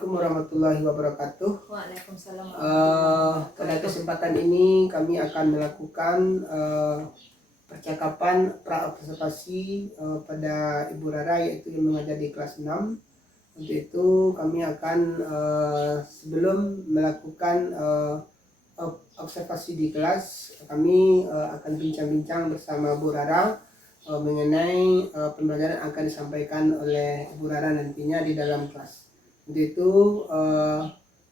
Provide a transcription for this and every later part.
Assalamualaikum warahmatullahi wabarakatuh. Waalaikumsalam warahmatullahi Pada wabarakatuh. kesempatan ini kami akan melakukan percakapan pra-observasi pada Ibu Rara, yaitu yang mengajar di kelas 6. Untuk itu kami akan sebelum melakukan observasi di kelas, kami akan bincang-bincang bersama Bu Rara mengenai pembelajaran yang akan disampaikan oleh Bu Rara nantinya di dalam kelas. Untuk itu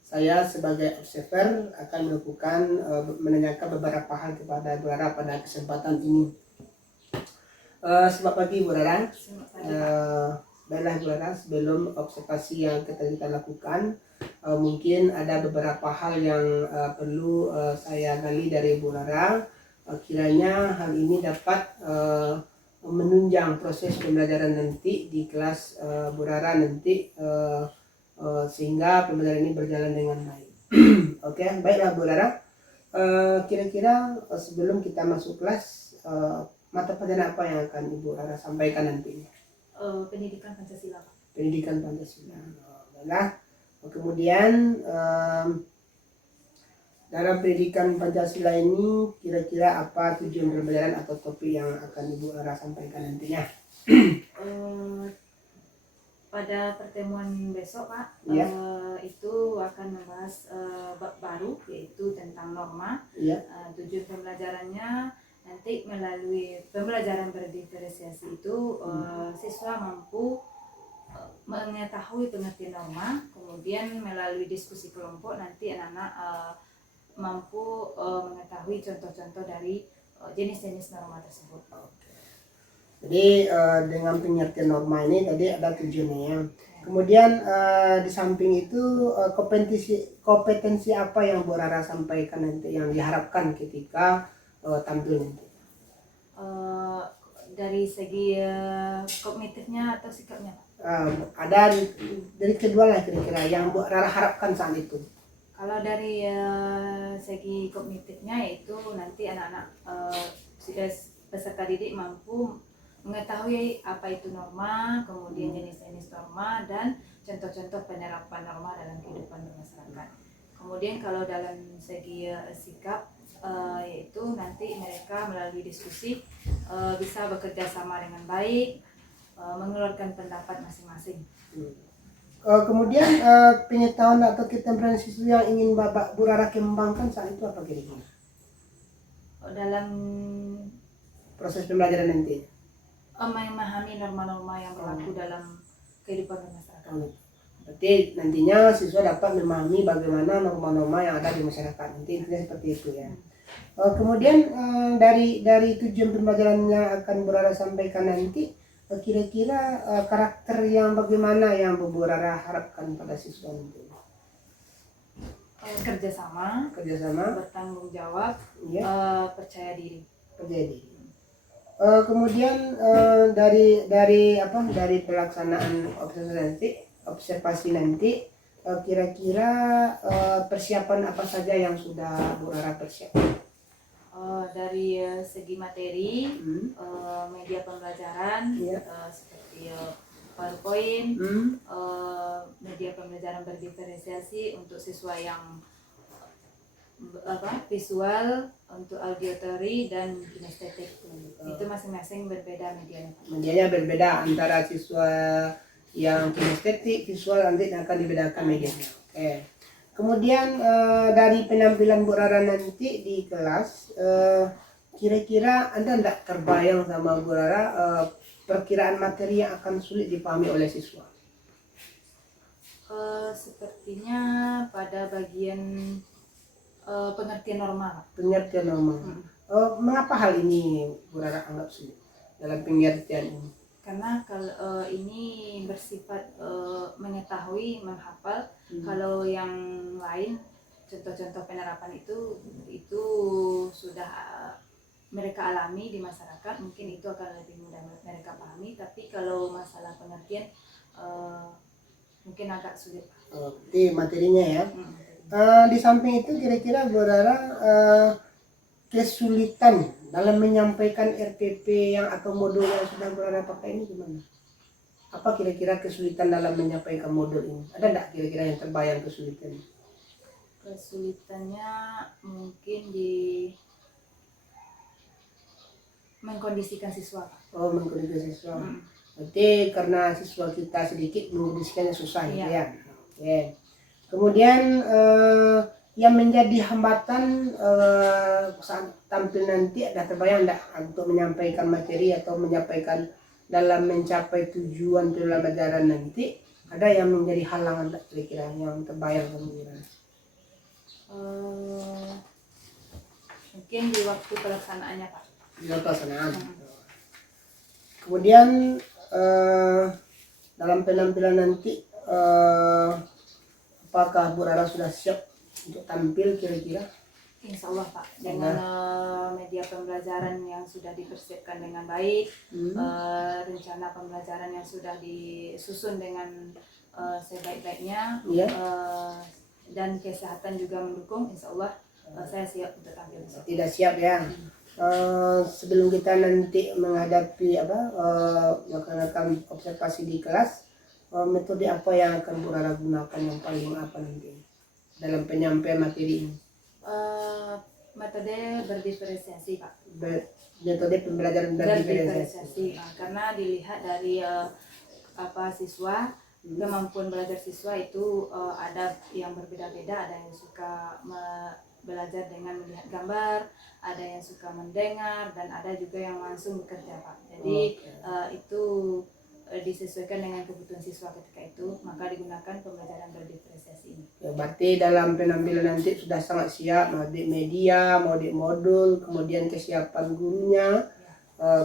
saya sebagai observer akan melakukan menanyakan beberapa hal kepada Bu Rara pada kesempatan ini. Selamat pagi Bu Rara. Baiklah Bu Rara, sebelum observasi yang kita lakukan, mungkin ada beberapa hal yang perlu saya gali dari Bu Rara. Kiranya hal ini dapat menunjang proses pembelajaran nanti di kelas Bu Rara nanti, sehingga pembelajaran ini berjalan dengan baik. Oke, baiklah Bu Rara. Kira-kira sebelum kita masuk kelas, mata pelajaran apa yang akan Ibu Rara sampaikan nantinya? Pendidikan Pancasila, Pak. Pendidikan Pancasila. Baiklah. Kemudian dalam pendidikan Pancasila ini kira-kira apa tujuan pembelajaran atau topik yang akan Ibu Rara sampaikan nantinya? Pada pertemuan besok, Pak, Ya. itu akan membahas bab baru, yaitu tentang norma. Ya. Tujuan pembelajarannya nanti melalui pembelajaran berdiferensiasi itu siswa mampu mengetahui pengertian norma, kemudian melalui diskusi kelompok nanti anak-anak mampu mengetahui contoh-contoh dari jenis-jenis norma tersebut. Jadi dengan pengertian norma ini tadi ada tujuannya. Kemudian di samping itu kompetensi apa yang Bu Rara sampaikan nanti yang diharapkan ketika tampil nanti? Dari segi kognitifnya atau sikapnya, ada dari kedua lah kira-kira yang Bu Rara harapkan saat itu. Kalau dari segi kognitifnya, yaitu nanti anak-anak peserta didik mampu mengetahui apa itu norma, kemudian jenis-jenis norma, dan contoh-contoh penerapan norma dalam kehidupan bermasyarakat. Kemudian kalau dalam segi sikap, yaitu nanti mereka melalui diskusi bisa bekerja sama dengan baik, mengeluarkan pendapat masing-masing. Kemudian pengetahuan atau keterampilan siswa yang ingin Bu Rara kembangkan saat itu apa kira-kira? Dalam proses pembelajaran nanti? Memahami norma-norma yang berlaku dalam kehidupan bermasyarakat. Berarti nantinya siswa dapat memahami bagaimana norma-norma yang ada di masyarakat. Nanti intinya seperti itu ya. Kemudian dari tujuan pembelajaran yang akan Bu Rara sampaikan nanti, kira-kira karakter yang bagaimana yang Bu Rara harapkan pada siswa nanti? Kerjasama, bertanggung jawab, ya. Percaya diri. Kemudian dari pelaksanaan observasi nanti, kira-kira persiapan apa saja yang sudah Bu Rara persiapkan? Dari segi materi, media pembelajaran, seperti PowerPoint, media pembelajaran berdiferensiasi untuk siswa yang visual, untuk auditory dan kinestetik. Itu masing-masing berbeda medianya. Medianya berbeda antara siswa yang kinestetik, visual, nanti akan dibedakan medianya. Oke. Kemudian dari penampilan Bu Rara nanti di kelas, kira-kira Anda tidak terbayang sama Bu Rara perkiraan materi yang akan sulit dipahami oleh siswa? Sepertinya pada bagian pengertian norma. Mengapa hal ini Bu Rara anggap sulit dalam pengertian ini? Karena kalau ini bersifat mengetahui, menghafal. Kalau yang lain, contoh-contoh penerapan itu sudah mereka alami di masyarakat, mungkin itu akan lebih mudah mereka pahami. Tapi kalau masalah pengertian mungkin agak sulit. Oke, materinya ya. Di samping itu kira-kira Bu Rara kesulitan dalam menyampaikan RPP yang atau modul yang sudah Bu Rara pakai ini gimana? Apa kira-kira kesulitan dalam menyampaikan modul ini? Ada enggak kira-kira yang terbayang kesulitan? Kesulitannya mungkin di mengkondisikan siswa, Pak. Oh, mengkondisikan siswa. Hmm. Berarti karena siswa kita sedikit mengkondisikannya susah gitu Iya. ya. Oke. Kemudian yang menjadi hambatan saat tampil nanti ada terbayang enggak untuk menyampaikan materi atau menyampaikan dalam mencapai tujuan pembelajaran nanti, ada yang menjadi halangan enggak kira-kira yang terbayang kira-kira? Mungkin di waktu pelaksanaannya, Pak. Di waktu pelaksanaan. Kemudian dalam penampilan nanti apakah Bu Rara sudah siap untuk tampil kira-kira? Insya Allah, Pak, dengan media pembelajaran yang sudah dipersiapkan dengan baik, rencana pembelajaran yang sudah disusun dengan sebaik-baiknya, dan kesehatan juga mendukung, insya Allah saya siap untuk tampil. Tidak siap ya. Sebelum kita nanti menghadapi melaksanakan observasi di kelas, metode apa yang akan Bu Rara gunakan yang paling apa nanti dalam penyampaian materi ini? Metode berdiferensiasi, Pak. Metode pembelajaran berdiferensiasi. Karena dilihat dari siswa, kemampuan belajar siswa itu ada yang berbeda-beda, ada yang suka belajar dengan melihat gambar, ada yang suka mendengar, dan ada juga yang langsung bekerja, Pak. Jadi itu disesuaikan dengan kebutuhan siswa ketika itu, maka digunakan pembelajaran berdiferensiasi ini. Ya, berarti dalam penampilan nanti sudah sangat siap, mau di media, mau di modul, kemudian kesiapan gurunya,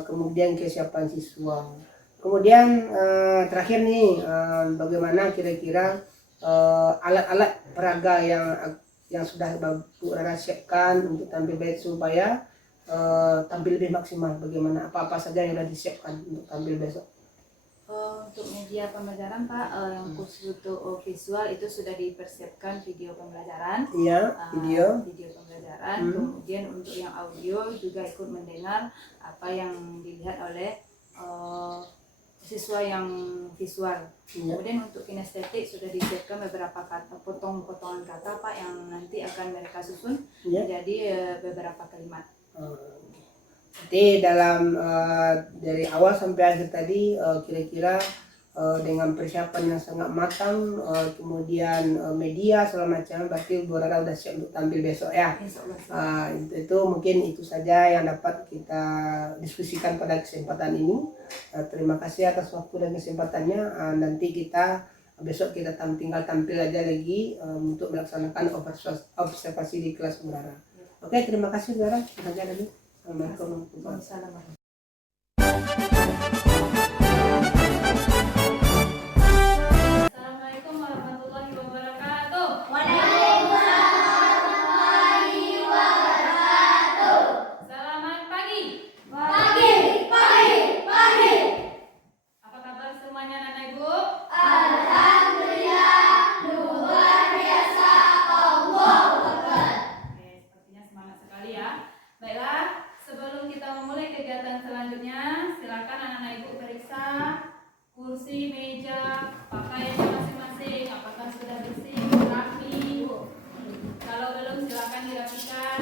kemudian kesiapan siswa. Kemudian terakhir nih, bagaimana kira-kira alat-alat peraga yang sudah Bu Rara siapkan untuk tampil baik supaya tampil lebih maksimal? Bagaimana, apa-apa saja yang sudah disiapkan untuk tampil besok? Untuk media pembelajaran, Pak, yang khusus untuk visual itu sudah dipersiapkan video pembelajaran. Iya, video pembelajaran. Kemudian untuk yang audio juga ikut mendengar apa yang dilihat oleh siswa yang visual. Kemudian untuk kinestetik sudah disiapkan beberapa kata, potongan kata, Pak, yang nanti akan mereka susun menjadi beberapa kalimat. Jadi dalam dari awal sampai akhir tadi kira-kira dengan persiapan yang sangat matang, kemudian media segala macam, berarti Bu Rara udah siap untuk tampil besok ya. Itu mungkin itu saja yang dapat kita diskusikan pada kesempatan ini. Terima kasih atas waktu dan kesempatannya. Nanti kita besok kita tinggal tampil aja lagi untuk melaksanakan observasi di kelas Bu Rara. Oke, terima kasih Bu Rara. Assalamualaikum warahmatullahi wabarakatuh. Assalamualaikum warahmatullahi wabarakatuh. Waalaikumsalam warahmatullahi wabarakatuh. Selamat pagi. Pagi. Apa kabar semuanya, Anak Ibu? Alhamdulillah, luar biasa, Allahu Akbar. Oke, sepertinya semangat sekali ya. Baiklah, sebelum kita memulai kegiatan selanjutnya, silakan anak-anak Ibu periksa kursi, meja, pakaiannya masing-masing, apakah sudah bersih, rapi. Kalau belum, silakan dirapikan.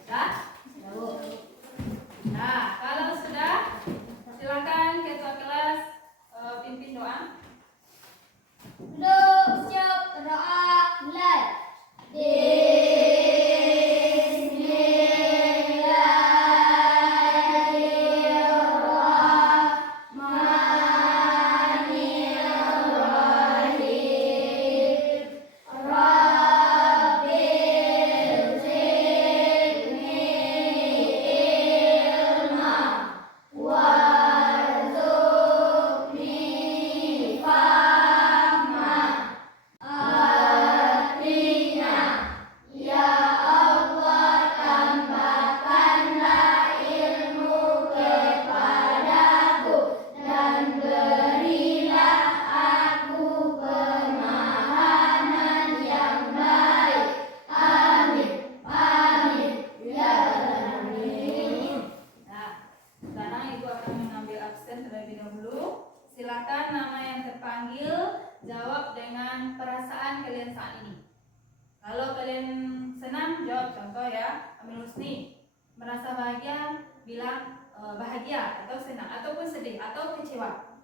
Sudah? Nah, kalau sudah, silakan ketua kelas pimpin doa. Duduk, siap, berdoa, mulai. Bismillahirrahmanirrahim. Rabbil jawab dengan perasaan kalian saat ini. Kalau kalian senang, jawab contoh ya, Amil Husni. Merasa bahagia, bilang bahagia atau senang ataupun sedih atau kecewa.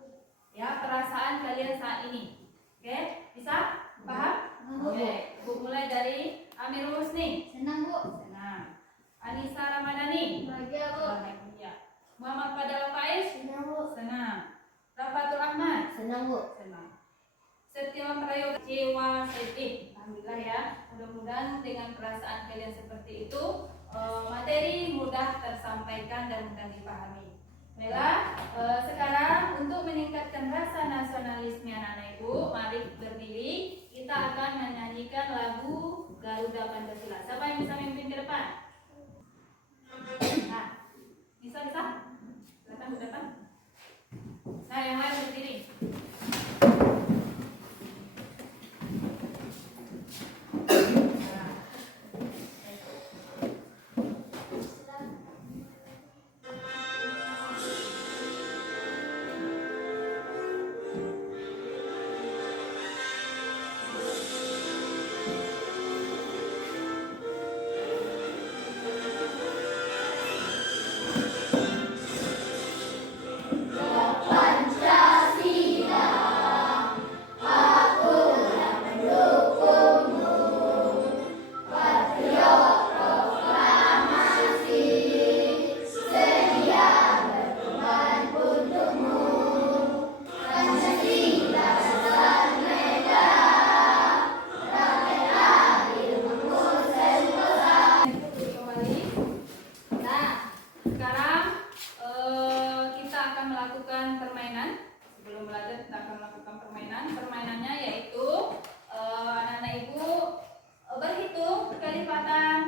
Ya, perasaan kalian saat ini. Oke, bisa? Paham? Oke, Bu mulai dari Amir Husni. Senang, Bu. Senang. Anissa Ramadhani. Bahagia, Bu. Bahagia. Muhammad Fadal Faiz. Senang, Bu. Senang. Rafatul Ahmad. Senang, Bu. Senang. Setia Prayoga. Kecewa, sedih. Alhamdulillah ya. Mudah-mudahan dengan perasaan kalian seperti itu, materi mudah tersampaikan dan mudah dipahami. Baiklah, sekarang untuk meningkatkan rasa nasionalisme anak-anak ibu, mari berdiri. Kita akan menyanyikan lagu Garuda Pancasila. Siapa yang bisa mimpin ke depan? Nah, bisa? Silakan ke depan. Nah, yang lain berdiri. Permainannya yaitu anak-anak ibu berhitung kelipatan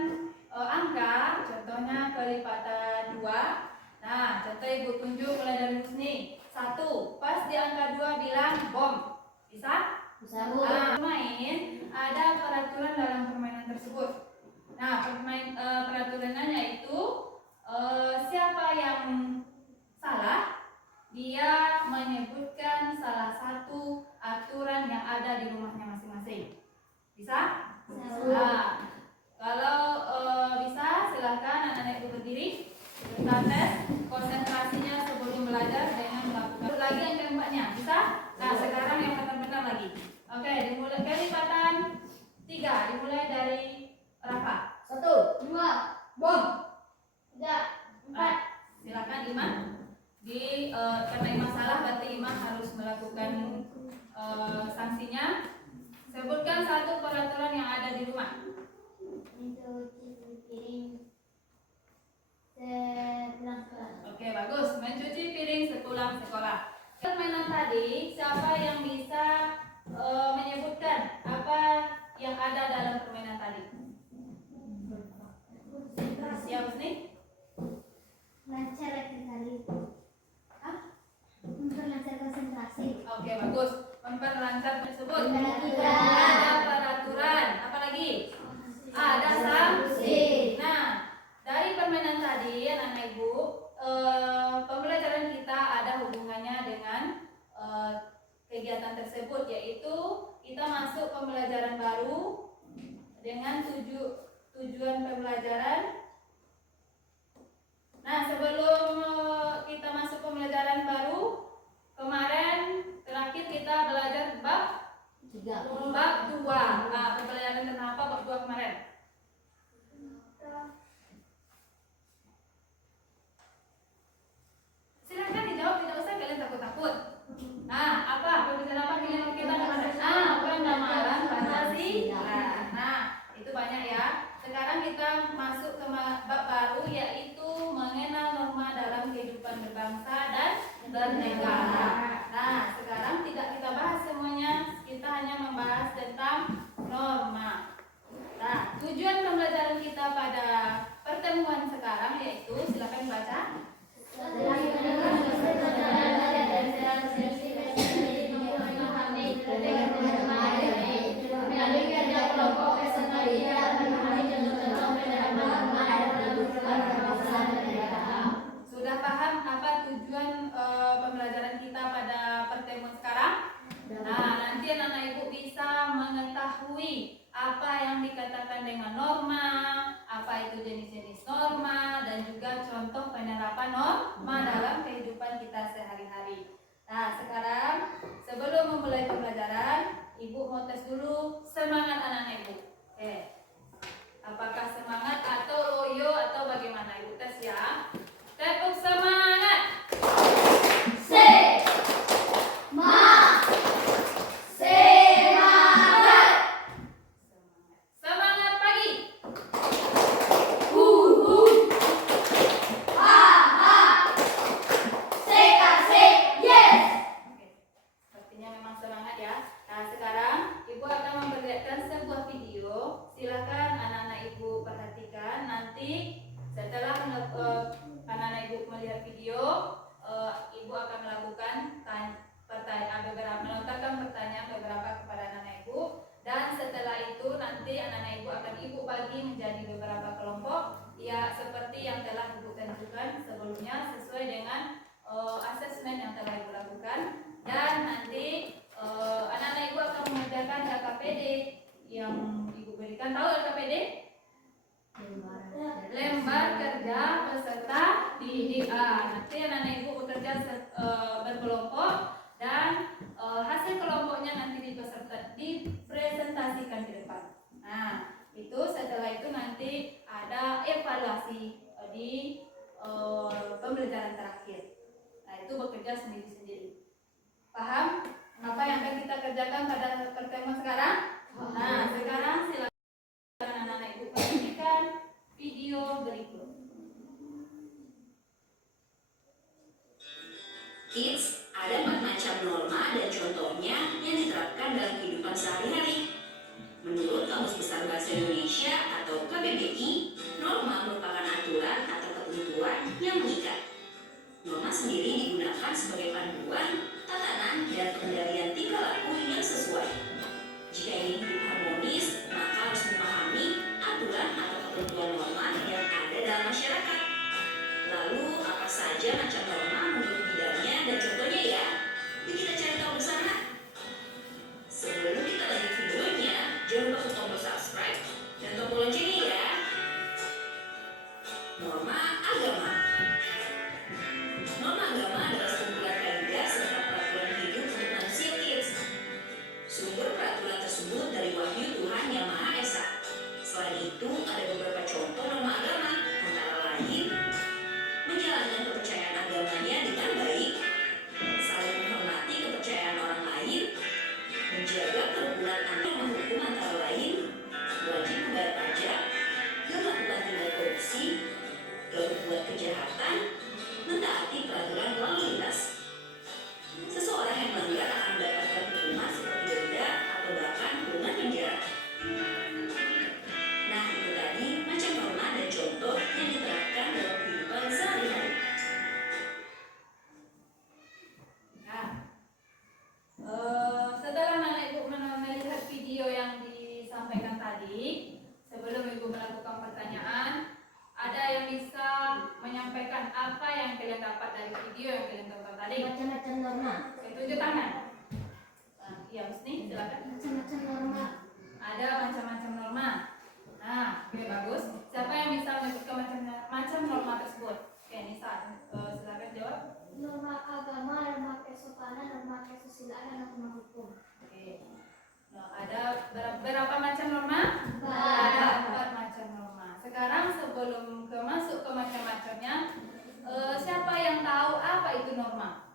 angka, contohnya kelipatan 2. Nah, contoh ibu tunjuk mulai dari Husni. 1, pas di angka 2 bilang bom. Bisa? Bisa, Bu. Nah, main ada peraturan dalam permainan tersebut. Nah, peraturannya yaitu siapa yang salah, dia menyebutkan salah satu aturan yang ada di rumahnya masing-masing. Bisa? Bisa. Nah, kalau bisa, silakan anak-anak ibu berdiri. Kita tes konsentrasinya sebelum belajar dengan melakukan lagi yang keempatnya. Bisa? Nah, sekarang yang benar-benar lagi. Oke, dimulai kelipatan 3. Dimulai dari Rafa. 1, 2, bom. 3, 4. Silakan Iman. Karena Iman salah, berarti Iman harus melakukan sanksinya. Sebutkan satu peraturan yang ada di rumah. Mencuci piring sepulang sekolah. Oke, bagus. Mencuci piring sepulang sekolah. Permainan tadi, siapa yang bisa menyebutkan apa yang ada dalam permainan tadi? Siapa nih? Lancar kali. Hah? Memperlancar konsentrasi. Oke, bagus. Memperlancar tersebut. Peraturan. Ada peraturan. Apa lagi? Ada sanksi. Nah, dari permainan tadi, anak-anak ibu, pembelajaran kita ada hubungannya dengan kegiatan tersebut, yaitu kita masuk pembelajaran baru dengan tujuan pembelajaran. Nah, sebelum kita masuk pembelajaran baru, kemarin terakhir kita belajar bab 2. Nah, pembelajaran tentang apa bab 2 kemarin? Silakan dijawab, tidak usah kalian takut-takut. Nah, apa pembelajaran apa kita kemarin? Pendamaran Pancasila. Nah, itu banyak ya. Sekarang kita masuk ke bab baru, yaitu mengenal norma dalam kehidupan berbangsa dan bernegara. Nah, sekarang tidak kita bahas semuanya, kita hanya membahas tentang norma. Nah, tujuan pembelajaran kita pada pertemuan sekarang yaitu, silakan baca. Sudah paham apa tujuan pembelajaran kita melihat video, ibu akan melakukan melontarkan pertanyaan beberapa kepada anak-anak ibu, dan setelah itu nanti anak-anak ibu akan ibu bagi menjadi beberapa kelompok, ya seperti yang telah ibu tentukan sebelumnya sesuai dengan asesmen yang telah ibu lakukan. Dan nanti anak-anak ibu akan mengerjakan LKPD yang ibu berikan. Tahu LKPD? Lembar kerja peserta didik. Nanti anak-anak ibu bekerja berkelompok, dan hasil kelompoknya nanti dipresentasikan ke depan. Nah, itu setelah itu nanti ada evaluasi di pembelajaran terakhir. Nah, itu bekerja sendiri-sendiri. Paham apa yang akan kita kerjakan pada pertemuan sekarang? Nah, sekarang silakan anak-anak ibu perhatikan video berikut. Kids, ada 4 macam norma dan contohnya yang diterapkan dalam kehidupan sehari-hari. Menurut Kamus Besar Bahasa Indonesia atau KBBI, norma merupakan aturan atau ketentuan yang mengikat. Norma sendiri digunakan sebagai panduan, tatanan, dan pengendalian tingkah laku yang sesuai. Jika ingin hidup harmonis, maka harus memahami aturan atau ketentuan norma yang ada dalam masyarakat. Lalu, apa saja macam norma menurut bidangnya dan contohnya ya? Yuk kita cari tahu bersama. Sebelum kita lanjut videonya, jangan lupa klik tombol subscribe dan tombol loncengnya ya. Norma agama. Norma agama adalah sekumpulan kaidah serta peraturan hidup untuk manusia kids. Sumber peraturan tersebut dari wahyu Tuhan Yang Maha Esa. Selain itu, ada beberapa contoh norma agama, antara lain menjalankan kepercayaan agamanya dengan baik, saling menghormati kepercayaan orang lain, menjaga kerukunan antar hukum antara lain, wajib membayar pajak, gak melakukan tindak korupsi, gak berbuat kejahatan, mentaati peraturan lalu lintas. Seseorang yang melanggar akan mendapatkan hukuman seperti denda atau bahkan kurungan penjara. Nah, itu tadi macam norma dan contoh yang diterapkan dalam kehidupan sehari-hari. Nah, setelah anak ibu melihat video yang disampaikan tadi, sebelum ibu melakukan pertanyaan, ada yang bisa menyampaikan apa yang kalian dapat dari video yang kalian tonton tadi? Macam-macam norma. Tunjuk tangan. Iya, Husni, silakan. Macam-macam norma. Ada macam-macam norma. Nah, oke, bagus. Siapa yang bisa menyebutkan macam norma tersebut? Oke, Nisa, silakan jawab. Norma agama, norma kesopanan, norma kesusilaan, dan norma hukum. Oke. Nah, ada berapa macam norma? 4. Ada 4 macam norma. Sekarang sebelum masuk ke macam-macamnya, siapa yang tahu apa itu norma?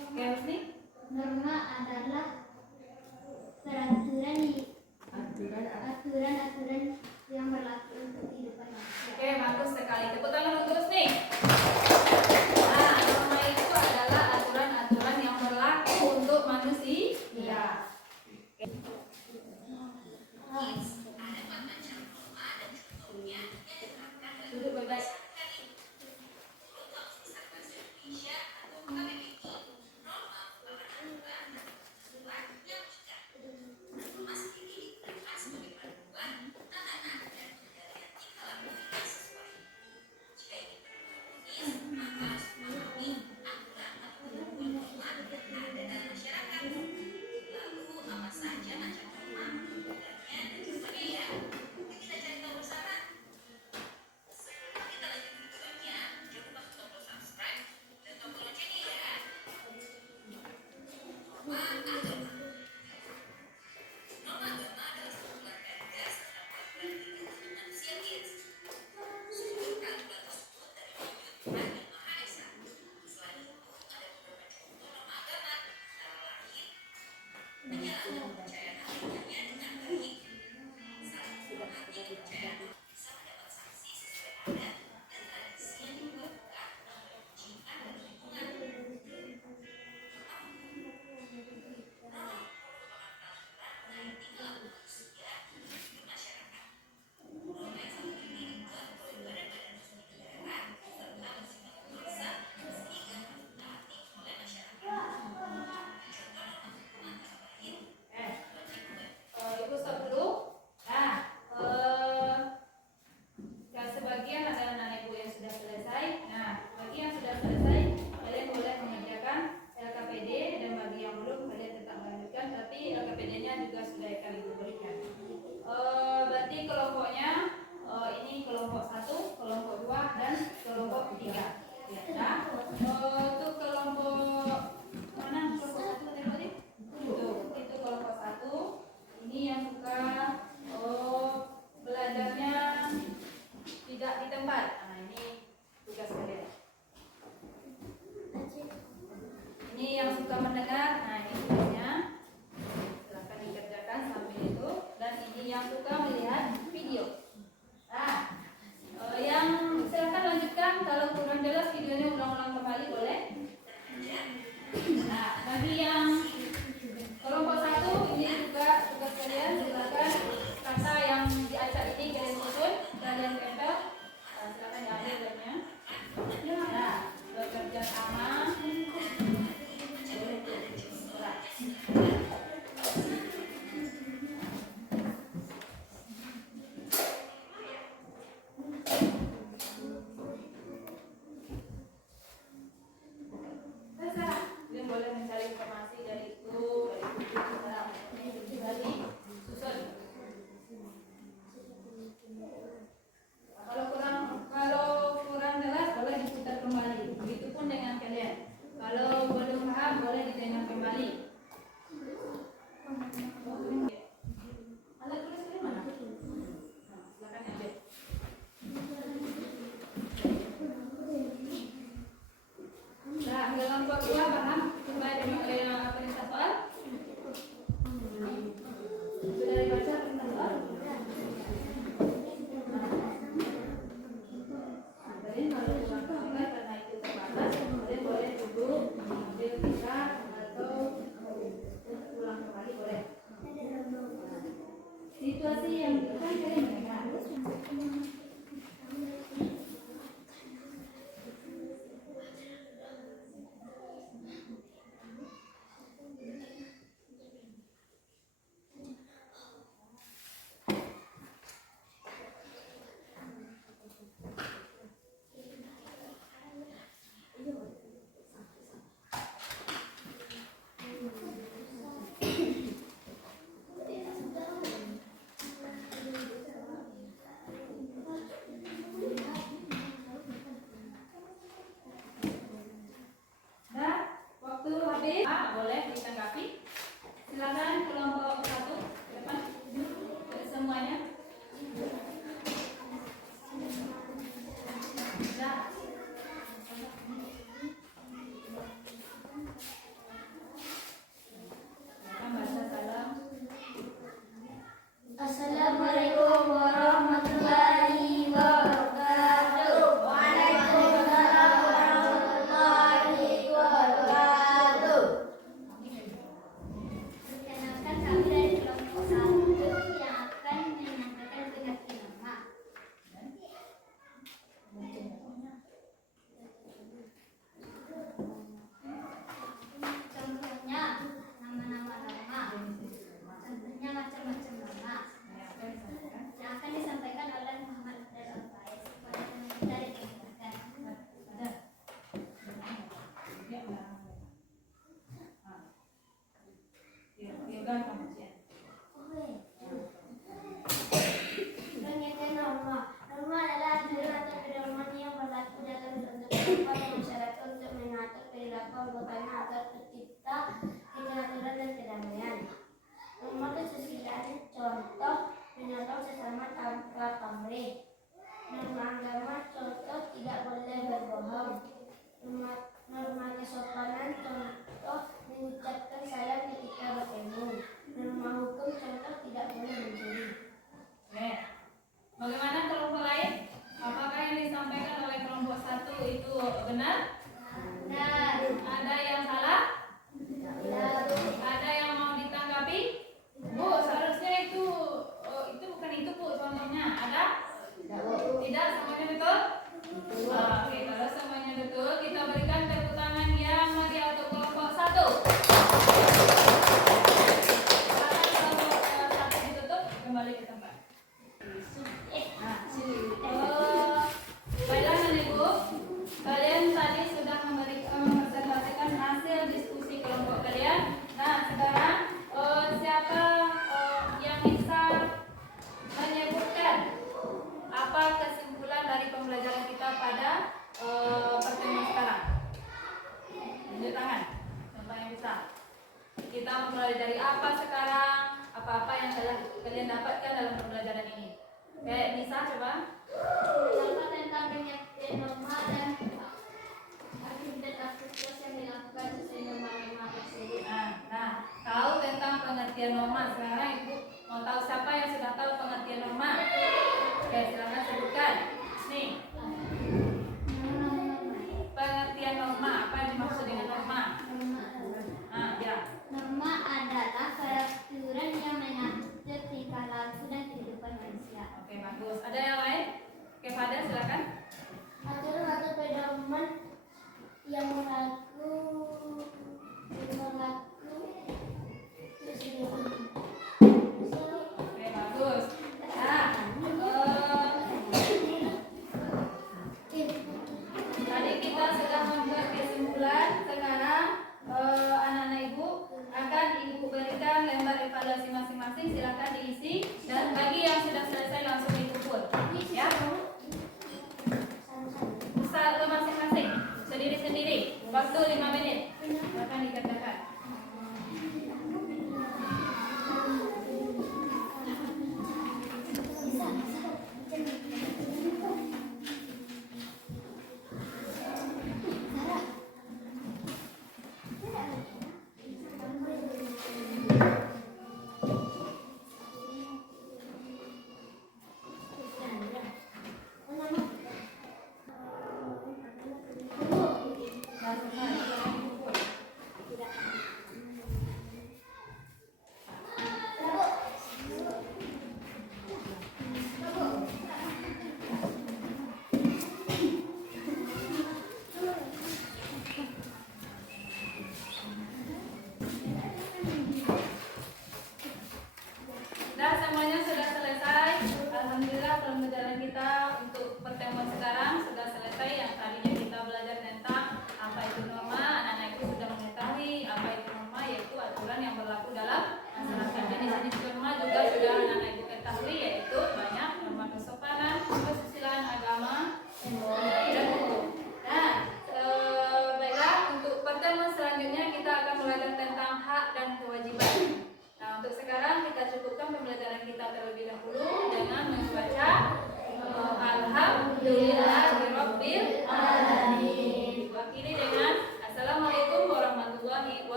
Oke, Husni? Norma adalah aturan yang berlaku untuk kehidupan manusia. Oke, bagus sekali. Tepuk tangan untuk Husni. Nah, norma itu adalah aturan-aturan yang berlaku untuk manusia. Duduk baik-baik. kelompok 2 paham perintah soal? Sudah dibaca perintah soal? Jadi kalau kurang sampai karena itu terbatas, kemudian boleh duduk, ambil tiket atau pulang kembali boleh. Situasi yang bukan kalian ingat. Boleh ditanggapi. Silakan kelompok 1 depan semuanya. Baca salam. Assalamualaikum warahmatullahi wabarakatuh. Waalaikumsalam warahmatullahi wabarakatuh. Perkenalkan kami dari kelompok 1 yang akan menyampaikan pengertian nama. Contohnya nama-nama norma. Contohnya macam-macam nama yang akan disampaikan oleh Muhammad Abdul Al-Faiz kepada teman kita dipersilakan. Pengertian norma. Norma adalah aturan atau pedoman yang berlaku dalam suatu kelompok dan masyarakat untuk mengatur perilaku anggotanya agar tercipta keteraturan dan kedamaian. Norma kesusilaan contoh menolong sesama tanpa pamrih. Norma agama contoh tidak boleh berbohong. Norma kesopanan contoh mengucapkan salam ketika bertemu. Norma hukum contoh tidak boleh mencuri. Oke. Bagaimana kelompok lain? Apakah yang disampaikan oleh kelompok 1 itu benar? Benar. Ada yang salah? Benar. Ada yang mau ditanggapi? Bu, seharusnya itu bukan itu Bu contohnya. Ada? Tidak, semuanya betul? Oke, kalau semuanya betul, kita berikan tepuk tangan yang meriah untuk kelompok 1. Silakan kelompok 1 ditutup, kembali ke tempat. Baiklah Nenek Ibu, kalian tadi sudah mempresentasikan hasil diskusi kelompok kalian. Nah, sekarang siapa yang bisa menyebutkan apa kesimpulan dari pembelajaran kita pada pertemuan sekarang? Tunjuk tangan, siapa yang bisa? Kita mulai dari apa sekarang? Apa-apa yang kalian dapatkan dalam pembelajaran ini? Kayak Nisa, coba. Pertama tentang pengertian norma dan aktivitas yang dilakukan sesuai norma-norma tersebut. Nah, tahu tentang pengertian norma. Sekarang Ibu mau tahu siapa yang sudah tahu pengertian norma? Oke, silakan sebutkan. Nih, pengertian norma, apa yang dimaksud dengan norma? Ya. Norma adalah peraturan yang mengatur tingkah laku dan kehidupan manusia. Oke, bagus. Ada yang lain? Oke, Fadel silakan. Aturan atau pedoman yang berlaku Oke, bagus. Nah, tadi kita sudah membuat kesimpulan. Sekarang anak-anak Ibu akan Ibu berikan lembar evaluasi masing-masing. Silakan diisi dan bagi yang sudah selesai langsung dikumpul. Ya. Satu masing-masing, sendiri-sendiri. Waktu 5 menit. Silakan dikerjakan.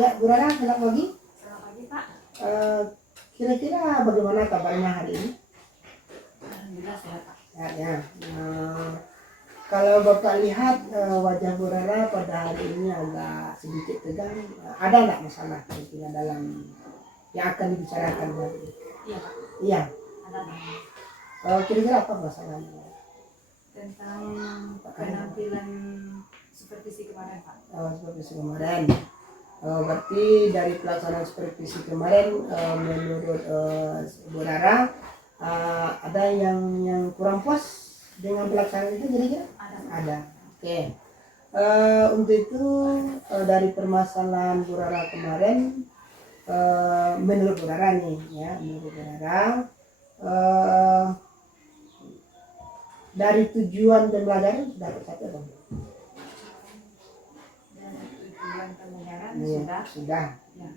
Ya, Bu Rara, selamat pagi. Selamat pagi Pak. Kira-kira bagaimana kabarnya hari ini? Alhamdulillah sehat Pak. Sehat ya. Kalau Bapak lihat wajah Bu Rara pada hari ini agak sedikit tegang. Ada nggak masalah kira-kira dalam yang akan dibicarakan hari ini? Iya Pak. Iya. Ada Pak. Kira-kira apa masalahnya? Tentang penampilan supervisi kemarin Pak. Supervisi kemarin. Berarti dari pelaksanaan supervisi kemarin menurut Bu Rara ada yang kurang puas dengan pelaksanaan itu kira-kira? Ada. Oke. Untuk itu dari permasalahan Bu Rara kemarin, menurut Bu Rara nih ya, menurut Bu Rara dari tujuan pembelajaran sudah tercapai belum? Tujuan pembelajaran Iya, sudah. Ya.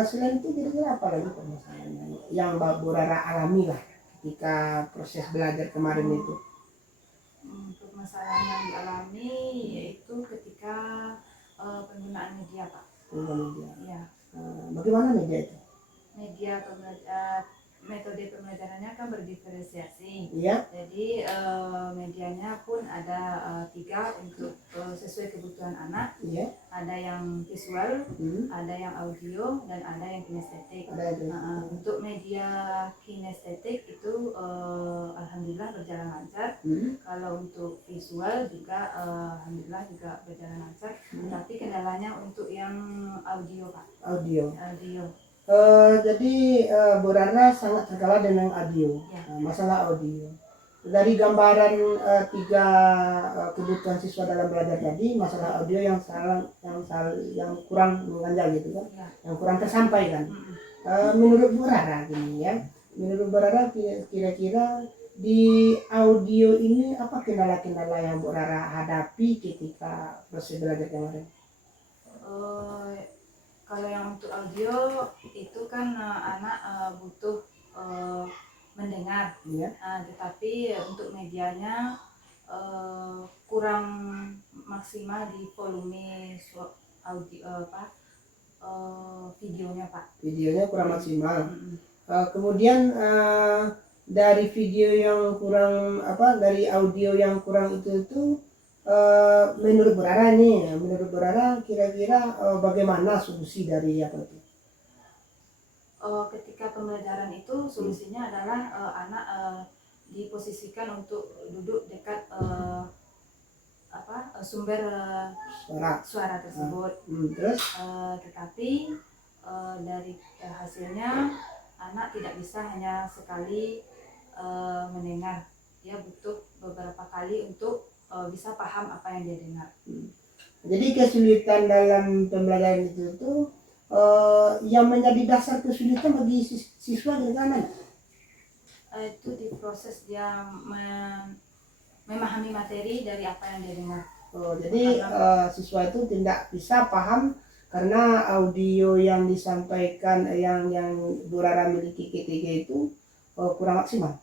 Selain itu kira-kira apa lagi permasalahan yang Bu Rara alami lah ketika proses belajar kemarin itu? Permasalahan yang dialami yaitu ketika penggunaan media Pak. Media. Ya. Bagaimana media itu? Media metode pembelajarannya kan berdiferensiasi. Iya. Jadi medianya pun ada 3 untuk sesuai kebutuhan anak. Iya. Ada yang visual, ada yang audio, dan ada yang kinestetik. Ada itu. Untuk media kinestetik itu alhamdulillah berjalan lancar. Kalau untuk visual juga alhamdulillah juga berjalan lancar. Tapi kendalanya untuk yang audio Pak. Audio. Audio. Jadi Bu Rara sangat terkala dengan audio. Ya. Masalah audio. Dari gambaran 3 kebutuhan siswa dalam belajar tadi, masalah audio yang kurang mengganjal gitu kan, Ya. yang kurang tersampaikan. Menurut Bu Rara gini ya, menurut Bu Rara kira-kira di audio ini apa kendala-kendala yang Bu Rara hadapi ketika proses belajar kemarin? Kalau yang untuk audio itu kan anak butuh mendengar, Ya. tetapi untuk medianya kurang maksimal di volume audio videonya Pak. Videonya kurang maksimal. Kemudian dari video yang kurang dari audio yang kurang itu menurut Bu Rara nih, menurut Bu Rara kira-kira bagaimana solusi dari apa itu? Ketika pembelajaran itu solusinya adalah anak diposisikan untuk duduk dekat sumber suara tersebut. Terus? Tetapi dari hasilnya anak tidak bisa hanya sekali mendengar, dia butuh beberapa kali untuk bisa paham apa yang dia dengar. Jadi kesulitan dalam pembelajaran itu tuh yang menjadi dasar kesulitan bagi siswa gimana? Itu di proses dia memahami materi dari apa yang dia dengar. Jadi siswa itu tidak bisa paham karena audio yang disampaikan yang Bu Rara miliki ketiga itu kurang maksimal.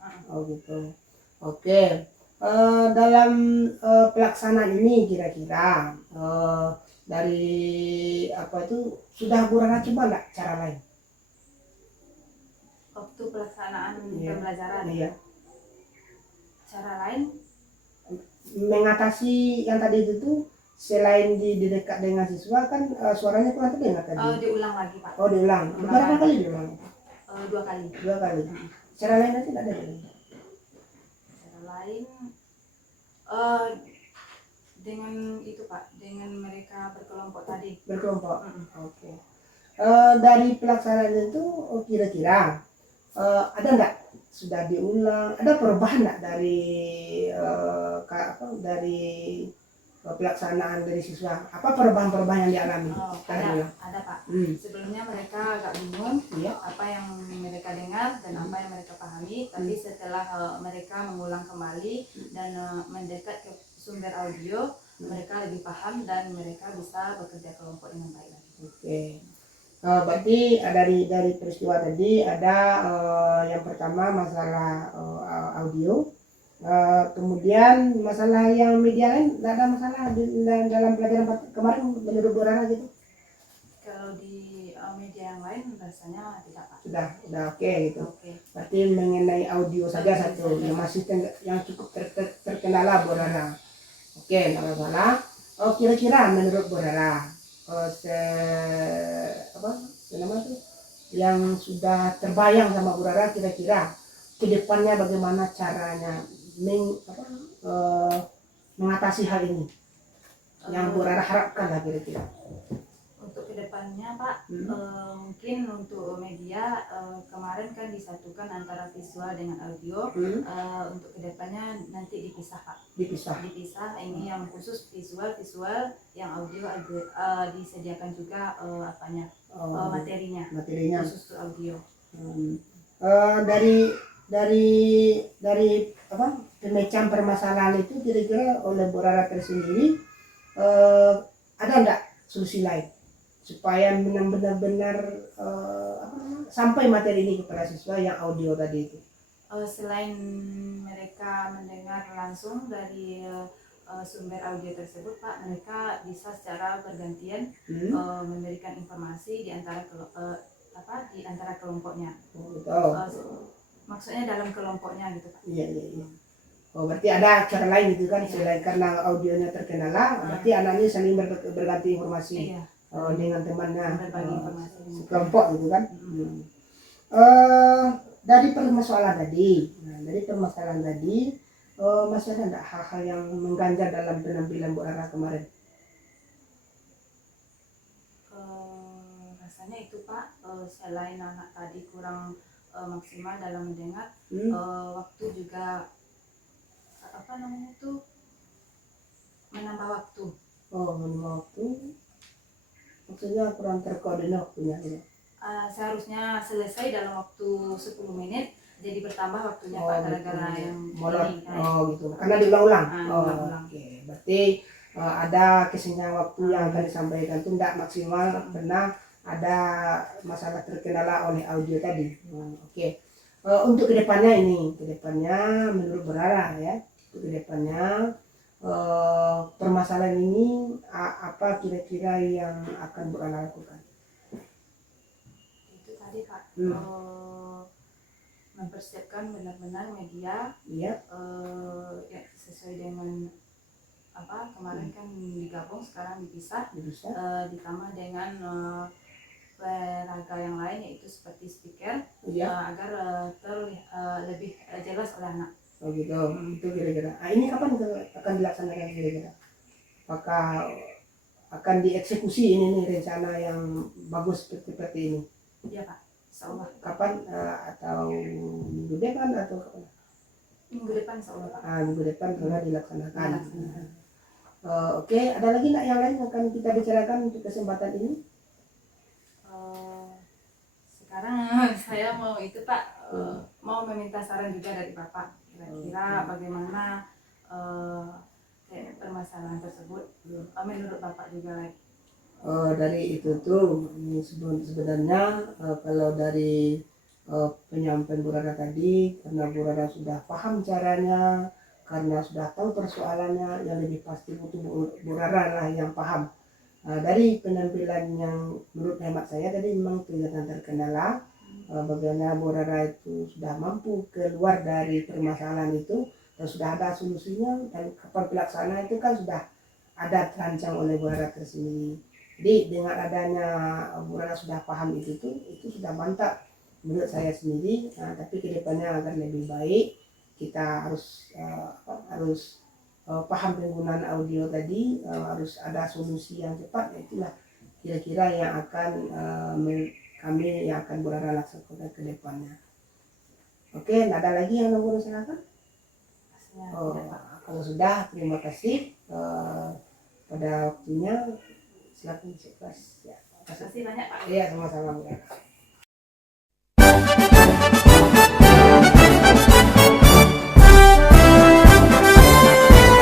Gitu. Oke. Dalam pelaksanaan ini kira-kira dari apa itu sudah Bu Rara coba nggak cara lain? Waktu pelaksanaan Iya. pembelajaran, Iya. cara lain Mengatasi yang tadi itu tuh selain di dekat dengan siswa kan suaranya kurang terdengar tadi. diulang lagi Pak. Diulang. Berapa kali diulang? 2 kali. 2 kali. Cara lain nanti tidak ada. Cara lain dengan itu Pak, dengan mereka berkelompok tadi. Berkelompok. Oke. Dari pelaksanaan itu kira-kira ada nggak sudah diulang? Ada perubahan nggak dari pelaksanaan dari siswa? Apa perubahan-perubahan yang dialami? Ada Pak. Sebelumnya mereka agak bingung apa yang mereka dengar dan apa yang mereka pahami. Tapi setelah mereka mengulang kembali dan mendekat ke sumber audio, mereka lebih paham dan mereka bisa bekerja kelompok dengan baik lagi. Oke. Berarti dari peristiwa tadi ada yang pertama masalah audio. Kemudian masalah yang media lain, tidak ada masalah dalam pelajaran kemarin menurut Bu Rara gitu? Kalau kalau di media yang lain rasanya tidak Pak. Sudah oke gitu. Oke. Berarti mengenai audio saja Audio satu saja. yang masih yang cukup terkendala Bu Rara. Oke, nggak masalah. Oh, kira-kira menurut Bu Rara, apa nama tuh yang sudah terbayang sama Bu Rara, kira-kira ke depannya bagaimana caranya mengatasi hal ini yang Bu Rara harapkan lah kira-kira. Untuk kedepannya Pak, mungkin untuk media kemarin kan disatukan antara visual dengan audio. Untuk kedepannya nanti dipisah Pak. Dipisah. Ini yang khusus visual, yang audio disediakan juga materinya khusus untuk audio. Dari apa pemecah permasalahan itu kira-kira oleh Bu Rara tersendiri ada enggak solusi lain supaya benar-benar sampai materi ini kepada siswa yang audio tadi itu? Selain mereka mendengar langsung dari sumber audio tersebut Pak, mereka bisa secara bergantian memberikan informasi di antara kelompoknya. Maksudnya dalam kelompoknya gitu Pak. Iya. Oh, berarti ada cara lain gitu kan, selain karena audionya terkendala, berarti anaknya saling berganti informasi dengan temannya, berbagi informasi sekelompok gitu kan. Dari permasalahan tadi, masih ada enggak hal-hal yang mengganjal dalam penampilan Bu Rara kemarin? Rasanya itu Pak, selain anak tadi kurang maksimal dalam mendengar, waktu juga menambah waktu. Menambah waktu, maksudnya kurang terkoordinir waktunya gitu. Seharusnya selesai dalam waktu 10 menit, jadi bertambah waktunya Pak, gara-gara yang molor. ini kan. Gitu. Karena diulang-ulang. Diulang-ulang. Oke. Berarti ada kesenjangan waktu yang akan disampaikan itu tidak maksimal karena ada masalah terkendala oleh audio tadi. Oke. Untuk kedepannya menurut Bu Rara ya, untuk kedepannya permasalahan ini apa kira-kira yang akan Bu Rara lakukan? Itu tadi Pak, mempersiapkan benar-benar media sesuai dengan kemarin kan digabung, sekarang dipisah. Ditambah dengan peraga yang lain, yaitu seperti speaker, agar lebih jelas oleh anak. Gitu. Itu kira-kira. Ini kapan akan dilaksanakan kira-kira? Apakah akan dieksekusi ini nih rencana yang bagus seperti ini? Iya Pak, insyaallah. Kapan atau minggu depan atau kapan? Minggu depan insyaallah Pak. Minggu depan telah dilaksanakan. Oke, ada lagi nggak yang lain yang akan kita bicarakan untuk kesempatan ini? Sekarang saya mau itu Pak, mau meminta saran juga dari Bapak, kira-kira bagaimana permasalahan tersebut menurut Bapak juga lagi. Dari itu tuh ini sebenarnya kalau dari penyampaian Bu Rara tadi, karena Bu Rara sudah paham caranya, karena sudah tahu persoalannya, yang lebih pasti butuh Bu Rara lah yang paham. Dari penampilan yang menurut hemat saya tadi memang kelihatan terkendala, bagaimana Bu Rara itu sudah mampu keluar dari permasalahan itu dan sudah ada solusinya, dan kapan pelaksanaan itu kan sudah ada terancang oleh Bu Rara tersendiri. Jadi dengan adanya Bu Rara sudah paham itu sudah mantap menurut saya sendiri. Tapi kedepannya agar lebih baik, kita harus paham penggunaan audio tadi, harus ada solusi yang cepat. Itulah kira-kira yang akan kami yang akan Bu Rara laksanakan ke depannya. Oke, tidak ada lagi yang mau disampaikan? Kalau sudah, terima kasih pada waktunya. Silakan cek kelas. Terima kasih banyak Pak. Iya, sama-sama.